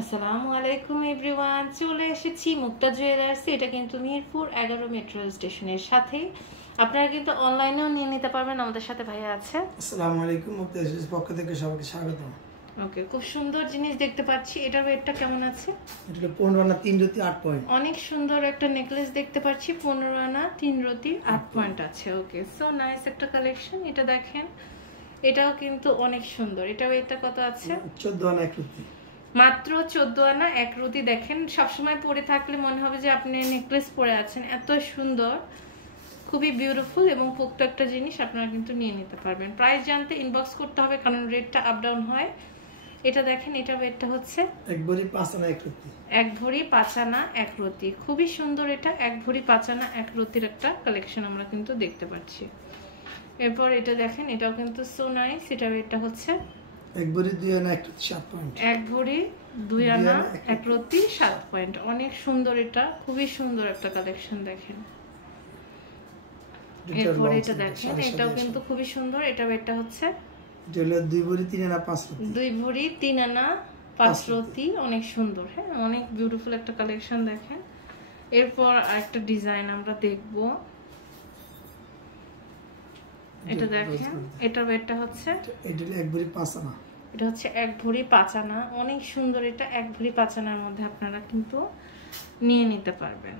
আসসালামু আলাইকুম এভরিওয়ান, চলে এসেছি মুক্তা জুয়েলার্স। এটা কিন্তু মিরপুর 11 মেট্রো স্টেশনের সাথে। আপনারা কিন্তু অনলাইনেও নিয়ে নিতে পারবেন। আমাদের সাথে ভাইয়া আছে। আসসালামু আলাইকুম, মুক্তা জুয়েলার্স পক্ষ থেকে সবাইকে স্বাগত। ওকে, খুব সুন্দর জিনিস দেখতে পাচ্ছি। এটার ওয়েটটা কেমন আছে? এটা 15 আনা 3 রতি 8 পয়েন্ট। অনেক সুন্দর একটা নেকলেস দেখতে পাচ্ছি। 15 আনা 3 রতি 8 পয়েন্ট আছে। ওকে, সো নাইস একটা কালেকশন। এটা দেখেন, এটাও কিন্তু অনেক সুন্দর। এটা ওয়েটটা কত আছে? 14 আনা 1 রতি, মাত্র 14 আনা 1 রতি। দেখেন, সবসময় পরে থাকলে মনে হবে যে আপনি নেকলেস পরে আছেন। এত সুন্দর, খুবই বিউটিফুল এবং পোক্ত একটা জিনিস। আপনারা কিন্তু নিয়ে নিতে পারবেন। প্রাইস জানতে ইনবক্স করতে হবে, কারণ রেটটা আপ ডাউন হয়। এটা দেখেন, এটা ওয়েটটা হচ্ছে 1 ভরি 5 আনা 1 রতি, 1 ভরি 5 আনা 1 রতি। খুবই সুন্দর। এটা 1 ভরি 5 আনা 1 রতির একটা কালেকশন আমরা কিন্তু দেখতে পাচ্ছি। এরপর এটা দেখেন, এটাও কিন্তু সো নাইস। এটা ওয়েটটা হচ্ছে 1 ভরি 2 আনা 1 রতি 7 পয়েন্ট, 1 ভরি 2 আনা 1 রতি 7 পয়েন্ট। অনেক সুন্দর। এটা খুবই সুন্দর একটা কালেকশন। দেখেন, এরপর এটা দেখেন, এটাও কিন্তু খুবই সুন্দর। এটা ওয়েটটা হচ্ছে 2 ভরি 3 আনা 5 রতি, 2 ভরি 3 আনা 5 রতি। অনেক সুন্দর। হ্যাঁ, অনেক বিউটিফুল একটা কালেকশন। দেখেন, এরপর আরেকটা ডিজাইন আমরা দেখব। এটা দেখেন, এটার ওয়েটটা হচ্ছে এটা 1 ভরি 5 আনা, এটা হচ্ছে 1 ভরি 5 আনা। অনেক সুন্দর। এটা 1 ভরি 5 আনার মধ্যে আপনারা কিন্তু নিয়ে নিতে পারবেন।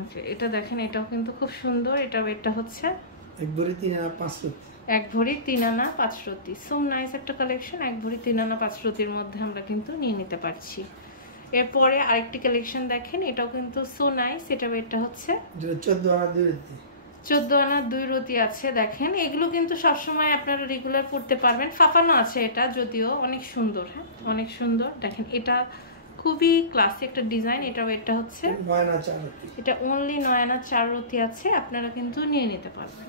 ওকে, এটা দেখেন, এটাও কিন্তু খুব সুন্দর। এটা ওয়েটটা হচ্ছে 1 ভরি 3 আনা 5 রতি, 1 ভরি 3 আনা 5 রতি। সো নাইস একটা কালেকশন। 1 ভরি 3 আনা 5 রতির মধ্যে আমরা কিন্তু নিয়ে নিতে পারছি। এরপরে আরেকটি কালেকশন দেখেন, এটাও কিন্তু সো নাইস। এটা ওয়েটটা হচ্ছে 14 আনা 2 রতি, 14 আনা 2 রতি আছে। দেখেন, এগুলো কিন্তু সবসময় আপনারা রেগুলার পড়তে পারবেন। ফাফানো আছে এটা, যদিও অনেক সুন্দর। হ্যাঁ, অনেক সুন্দর। দেখেন, এটা খুবই ক্লাসিক একটা ডিজাইন। এটা ওয়েটটা হচ্ছে 9 আনা 4 রতি, এটা অনলি 9 আনা 4 রতি আছে। আপনারা কিন্তু নিয়ে নিতে পারবেন।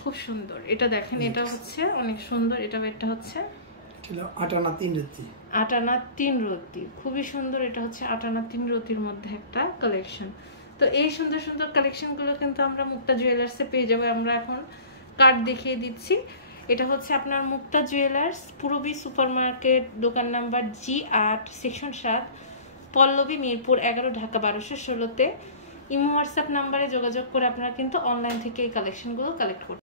খুব সুন্দর। এটা দেখেন, এটা হচ্ছে অনেক সুন্দর। এটা ওয়েটটা হচ্ছে 8 আনা 3 রতি, 8 আনা 3 রতি। খুবই সুন্দর। এটা হচ্ছে 8 আনা 3 রতির মধ্যে একটা কালেকশন। তো এই সুন্দর সুন্দর কালেকশনগুলো কিন্তু আমরা মুক্তা জুয়েলার্সে পেয়ে যাবো। আমরা এখন কার্ড দেখিয়ে দিচ্ছি। এটা হচ্ছে আপনার Mukta jewellers, Purabi super market, দোকান number G8, section 7, Pallabi, Mirpur 11, Dhaka 1216-তে। ইমো হোয়াটসঅ্যাপ নাম্বারে যোগাযোগ করে আপনারা কিন্তু অনলাইন থেকে এই কালেকশনগুলো কালেক্ট করতে